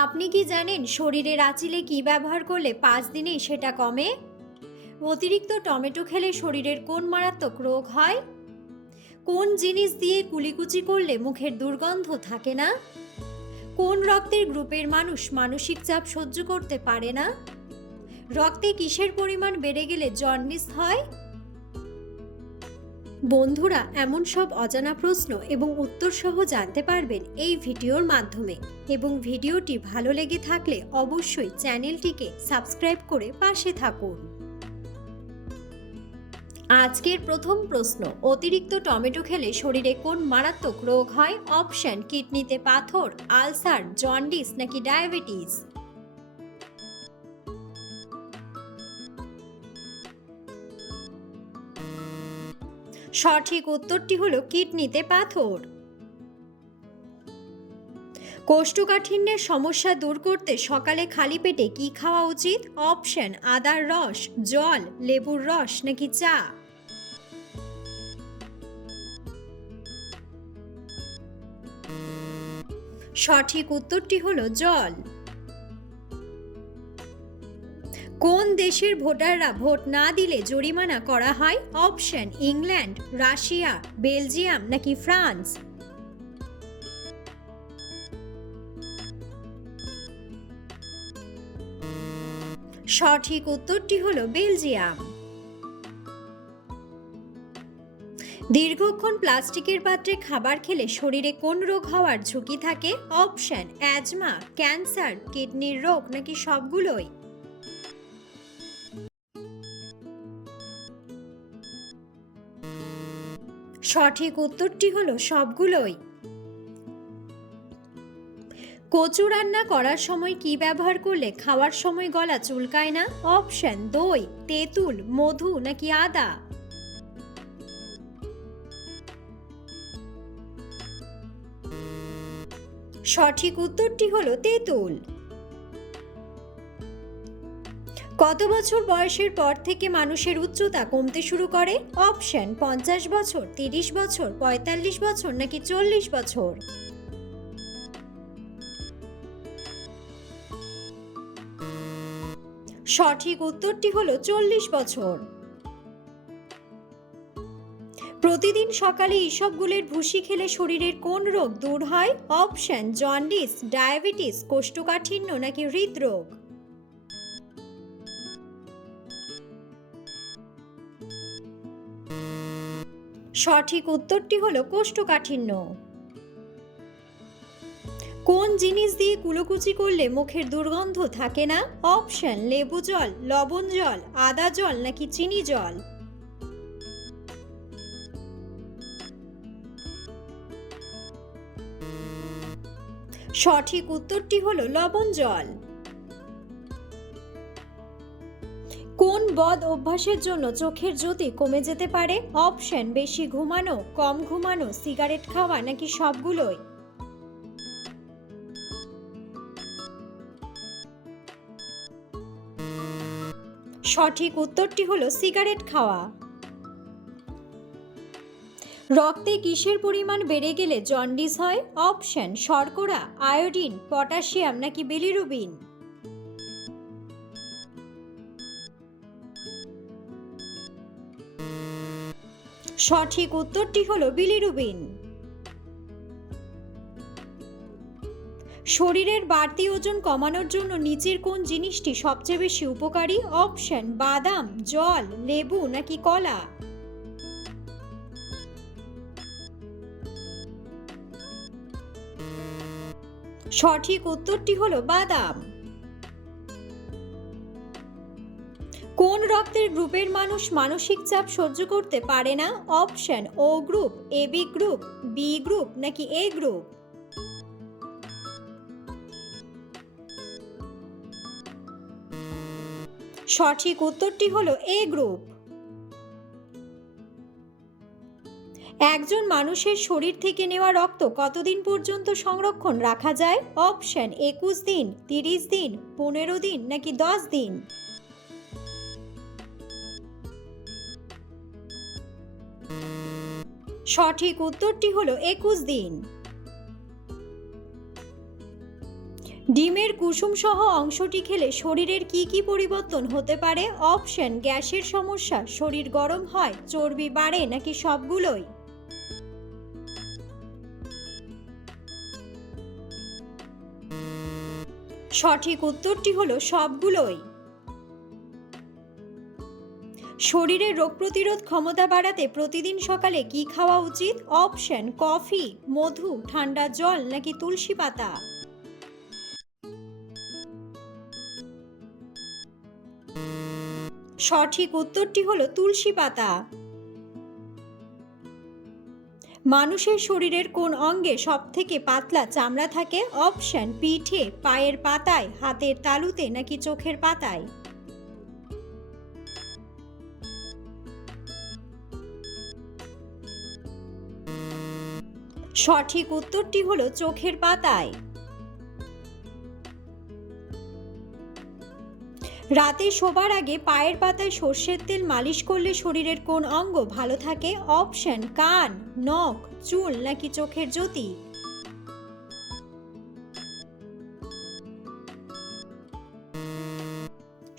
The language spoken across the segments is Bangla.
আপনি কি জানেন শরীরের আঁচিলে কি ব্যবহার করলে 5 দিনেই সেটা কমে? অতিরিক্ত টমেটো খেলে শরীরের কোন মারাত্মক রোগ হয়? কোন জিনিস দিয়ে কুলিকুচি করলে মুখের দুর্গন্ধ থাকে না? কোন রক্তের গ্রুপের মানুষ মানসিক চাপ সহ্য করতে পারে না? রক্তে কিসের পরিমাণ বেড়ে গেলে জন্ডিস হয়? বন্ধুরা, এমন সব অজানা প্রশ্ন এবং উত্তর সহ জানতে পারবেন এই ভিডিওর মাধ্যমে। এবং ভিডিওটি ভালো লেগে থাকলে অবশ্যই চ্যানেলটিকে সাবস্ক্রাইব করে পাশে থাকুন। আজকের প্রথম প্রশ্ন, অতিরিক্ত টমেটো খেলে শরীরে কোন মারাত্মক রোগ হয়? অপশন: কিডনিতে পাথর, আলসার, জন্ডিস নাকি ডায়াবেটিস। সঠিক উত্তরটি হলো কিডনিতে পাথর। কোষ্ঠকাঠিন্যের সমস্যা দূর করতে সকালে খালি পেটে কি খাওয়া উচিত? অপশন: আদার রস, জল, লেবুর রস নাকি চা। সঠিক উত্তরটি হলো জল। কোন দেশের ভোটাররা ভোট না দিলে জরিমানা করা হয়? অপশন: ইংল্যান্ড, রাশিয়া, বেলজিয়াম নাকি ফ্রান্স। সঠিক উত্তরটি হলো বেলজিয়াম। দীর্ঘক্ষণ প্লাস্টিকের পাত্রে খাবার খেলে শরীরে কোন রোগ হওয়ার ঝুঁকি থাকে? অপশন: অ্যাজমা, ক্যান্সার, কিডনির রোগ নাকি সবগুলোই। সঠিক উত্তরটি হলো সবগুলোই। কচু রান্না করার সময় কি ব্যবহার করলে খাওয়ার সময় গলা চুলকায় না? অপশন: দই, তেঁতুল, মধু নাকি আদা। সঠিক উত্তরটি হলো তেঁতুল। কত বছর বয়সের পর থেকে মানুষের উচ্চতা কমতে শুরু করে? অপশন: 50 বছর, 30 বছর, 45 বছর নাকি 40 বছর। সঠিক উত্তরটি হলো 40 বছর। প্রতিদিন সকালে ইসবগুলের ভুসি খেলে শরীরের কোন রোগ দূর হয়? অপশন: জন্ডিস, ডায়াবেটিস, কোষ্ঠকাঠিন্য নাকি হৃদরোগ। সঠিক উত্তরটি হলো কোষ্ঠকাঠিন্য। কোন জিনিস দিয়ে কুলোকুচি করলে মুখের দুর্গন্ধ থাকে না? অপশন: লেবু জল, লবণ জল, আদা জল নাকি চিনি জল। সঠিক উত্তরটি হলো লবণ জল। কোন বদ অভ্যাসের জন্য চোখের জ্যোতি কমে যেতে পারে? অপশন: বেশি ঘুমানো, কম ঘুমানো, সিগারেট খাওয়া নাকি সবগুলোই। সঠিক উত্তরটি হলো সিগারেট খাওয়া। রক্তে কিসের পরিমাণ বেড়ে গেলে জন্ডিস হয়? অপশন: শর্করা, আয়োডিন, পটাশিয়াম নাকি বিলিরুবিন। সঠিক উত্তরটি হলো বিলিরুবিন। শরীরের বাড়তি ওজন কমানোর জন্য নিচের কোন জিনিসটি সবচেয়ে বেশি উপকারী? অপশন: বাদাম, জল, লেবু নাকি কলা। সঠিক উত্তরটি হলো বাদাম। কোন রক্তের গ্রুপের মানুষ মানসিক চাপ সহ্য করতে পারে না? Option: O group, AB group, B group নাকি এ গ্রুপ। সঠিক উত্তরটি হলো এ গ্রুপ। একজন মানুষের শরীর থেকে নেওয়া রক্ত কতদিন পর্যন্ত সংরক্ষণ রাখা যায়? অপশন: 21 দিন, 30 দিন, 15 দিন নাকি 10 দিন। সঠিক উত্তরটি হলো 21 দিন। ডিমের কুসুম সহ অংশটি খেলে শরীরের কি কি পরিবর্তন হতে পারে? অপশন: গ্যাসের সমস্যা, শরীর গরম হয়, চর্বি বাড়ে, নাকি সবগুলোই? সঠিক উত্তরটি হলো সবগুলোই। শরীরের রোগ প্রতিরোধ ক্ষমতা বাড়াতে প্রতিদিন সকালে কি খাওয়া উচিত? অপশন: কফি, মধু, ঠান্ডা জল, নাকি তুলসী পাতা? সঠিক উত্তরটি হলো তুলসী পাতা। মানুষের শরীরের কোন অঙ্গে সবথেকে পাতলা চামড়া থাকে? অপশন: পিঠে, পায়ের পাতায়, হাতের তালুতে, নাকি চোখের পাতায়? সঠিক উত্তরটি হলো চোখের পাতায়। রাতে শোবার আগে পায়ের পাতায় সর্ষের তেল মালিশ করলে শরীরের কোন অঙ্গ ভালো থাকে? অপশন: কান, নখ, চুল, নাকি চোখের জ্যোতি?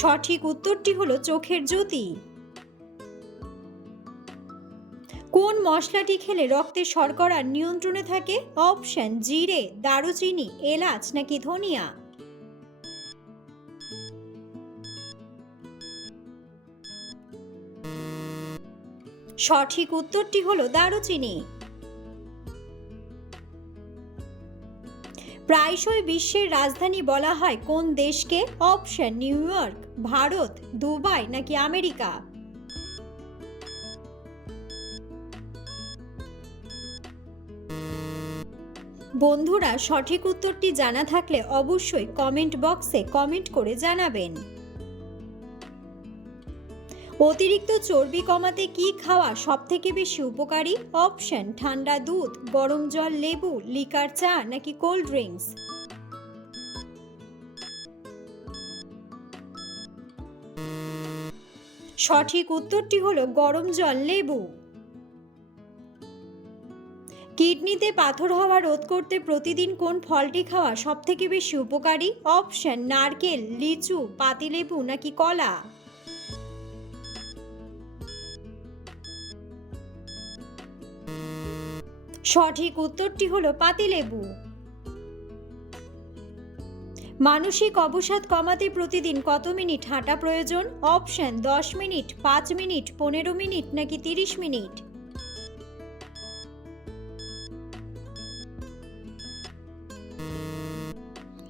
সঠিক উত্তরটি হলো চোখের জ্যোতি। কোন মশলাটি খেলে রক্তে শর্করা নিয়ন্ত্রণে থাকে? অপশন: জিরে, দারুচিনি, এলাচ, নাকি ধনিয়া? সঠিক উত্তরটি হলো দারুচিনি। প্রায়শই বিশ্বের রাজধানী বলা হয় কোন দেশকে? Option: new York, Bharat, Dubai, নাকি আমেরিকা? বন্ধুরা, সঠিক উত্তরটি জানা থাকলে অবশ্যই কমেন্ট বক্সে কমেন্ট করে জানাবেন। অতিরিক্ত চর্বি কমাতে কি খাওয়া সবথেকে বেশি উপকারী? অপশন: ঠান্ডা দুধ, গরম জল, লেবু, লিকার চা, নাকি কোল্ড ড্রিঙ্কস? সঠিক উত্তরটি হলো গরম জল, লেবু। কিডনিতে পাথর হওয়া রোধ করতে প্রতিদিন কোন ফলটি খাওয়া সবথেকে বেশি উপকারী? অপশন: নারকেল, লিচু, পাতিলেবু, নাকি কলা? সঠিক উত্তরটি হলো পাতিলেবু। মানসিক অবসাদ কমাতে প্রতিদিন কত মিনিট হাঁটা প্রয়োজন? অপশন: 10 মিনিট, 5 মিনিট, 15 মিনিট, নাকি 30 মিনিট?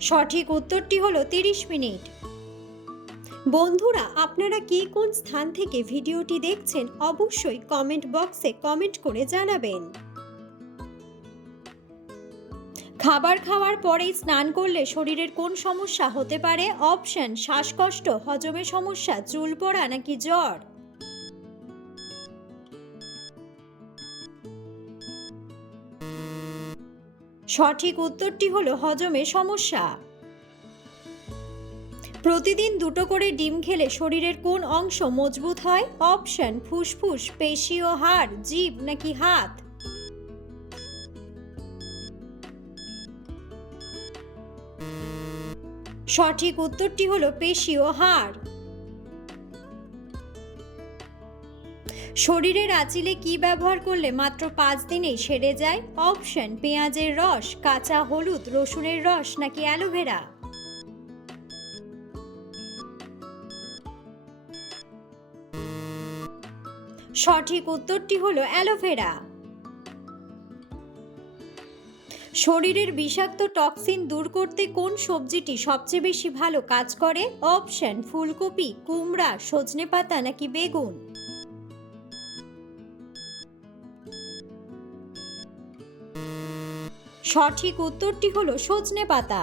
সঠিক উত্তরটি হলো 30 মিনিট। বন্ধুরা, আপনারা কে কোন স্থান থেকে ভিডিওটি দেখছেন অবশ্যই কমেন্ট বক্সে কমেন্ট করে জানাবেন। খাবার খাওয়ার পরেই স্নান করলে শরীরের কোন সমস্যা হতে পারে? অপশন: শ্বাসকষ্ট, হজমে সমস্যা, চুল পড়া, নাকি জ্বর? সঠিক উত্তরটি হলো হজমে সমস্যা। প্রতিদিন 2টো করে ডিম খেলে শরীরের কোন অংশ মজবুত হয়? অপশন: ফুসফুস, পেশি ও হাড়, জিভ, নাকি হাত? সঠিক উত্তরটি হলো পেশি ও হাড়। শরীরের আঁচিলে কি ব্যবহার করলে মাত্র 5 দিনেই সেরে যায়? অপশন: পেঁয়াজের রস, কাঁচা হলুদ, রসুনের রস, নাকি অ্যালোভেরা? সঠিক উত্তরটি হলো অ্যালোভেরা। শরীরের বিষাক্ত টক্সিন দূর করতে কোন সবজিটি সবচেয়ে বেশি ভালো কাজ করে? অপশন: ফুলকপি, কুমড়া, সজনেপাতা, নাকি বেগুন? সঠিক উত্তরটি হলো সজনেপাতা।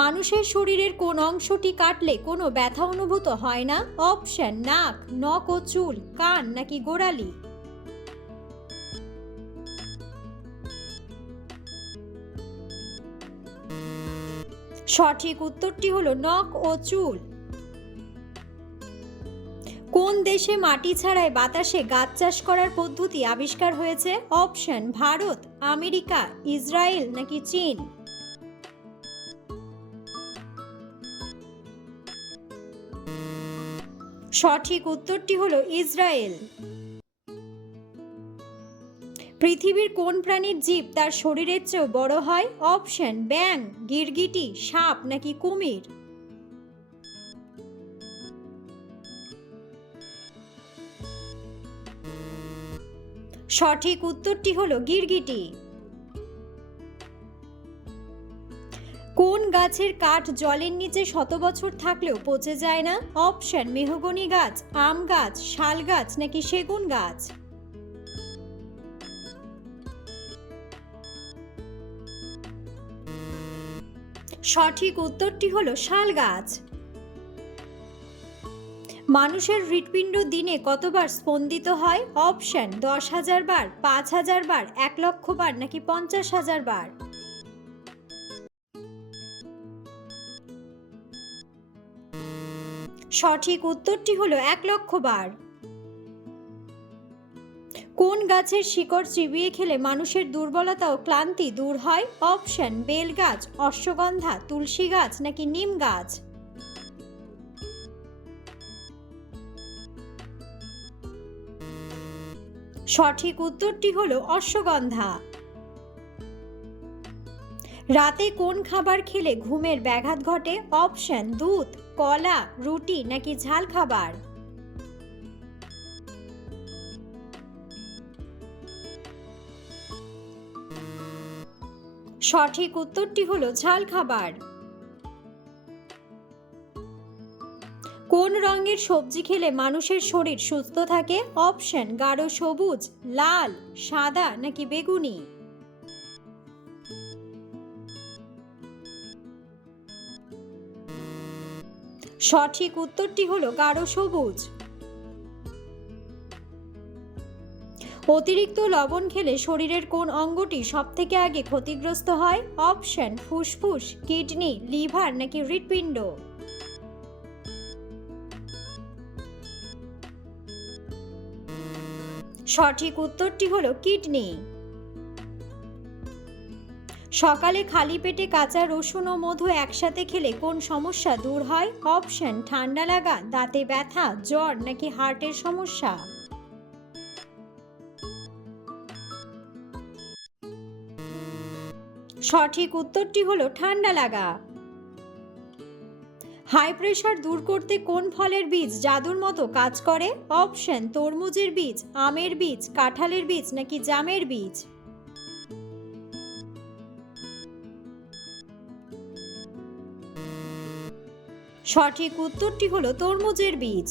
মানুষের শরীরের কোন অংশটি কাটলে কোনো ব্যথা অনুভূত হয় না? অপশন: নাক, নখ ও চুল, কান, নাকি গোড়ালি? সঠিক উত্তরটি হলো নখ ও চুল। কোন দেশে মাটি ছাড়াই বাতাসে গাছ চাষ করার পদ্ধতি আবিষ্কার হয়েছে? অপশন: ভারত, আমেরিকা, ইসরায়েল, নাকি চীন? সঠিক উত্তরটি হলো ইসরায়েল। পৃথিবীর কোন প্রাণীর জিভ তার শরীরের চেয়েও বড় হয়? অপশন: ব্যাঙ, গিরগিটি, সাপ নাকি কুমির। সঠিক উত্তরটি হলো গিরগিটি। কোন গাছের কাঠ জলের নিচে শত বছর থাকলেও পচে যায় না? অপশন: মেহগনি গাছ, আম গাছ, শাল গাছ নাকি সেগুন গাছ। সঠিক উত্তরটি হলো শাল গাছ। মানুষের হৃৎপিণ্ড দিনে কতবার স্পন্দিত হয়? অপশন: 10,000 বার, 5,000 বার, 1,00,000 বার নাকি 50,000 বার। সঠিক উত্তরটি হলো 1,00,000 বার। কোন গাছের শিকড় চিবিয়ে খেলে মানুষের দুর্বলতা ও ক্লান্তি দূর হয়? অপশন: বেল গাছ, অশ্বগন্ধা, তুলসী গাছ নাকি নিম গাছ। সঠিক উত্তরটি হলো অশ্বগন্ধা। রাতে কোন খাবার খেলে ঘুমের ব্যাঘাত ঘটে? অপশন: দুধ, কলা, রুটি নাকি ঝাল খাবার। সঠিক উত্তরটি হলো ঝাল খাবার। কোন রঙের সবজি খেলে মানুষের শরীর সুস্থ থাকে? অপশন: গাঢ় সবুজ, লাল, সাদা নাকি বেগুনি। সঠিক উত্তরটি হলো গাঢ় সবুজ। অতিরিক্ত লবণ খেলে শরীরের কোন অঙ্গটি সবথেকে আগে ক্ষতিগ্রস্ত হয়? অপশন: ফুসফুস, কিডনি, লিভার নাকি হৃৎপিণ্ড। সঠিক উত্তরটি হলো কিডনি। সকালে খালি পেটে কাঁচা রসুন ও মধু একসাথে খেলে কোন সমস্যা দূর হয়? অপশন: ঠান্ডা লাগা, দাঁতে ব্যথা, জ্বর নাকি হার্টের সমস্যা। সঠিক উত্তরটি হলো ঠান্ডা লাগা। হাই প্রেশার দূর করতে কোন ফলের বীজ জাদুর মতো কাজ করে? অপশন: তরমুজের বীজ, আমের বীজ, কাঁঠালের বীজ নাকি জামের বীজ। সঠিক উত্তরটি হলো তরমুজের বীজ।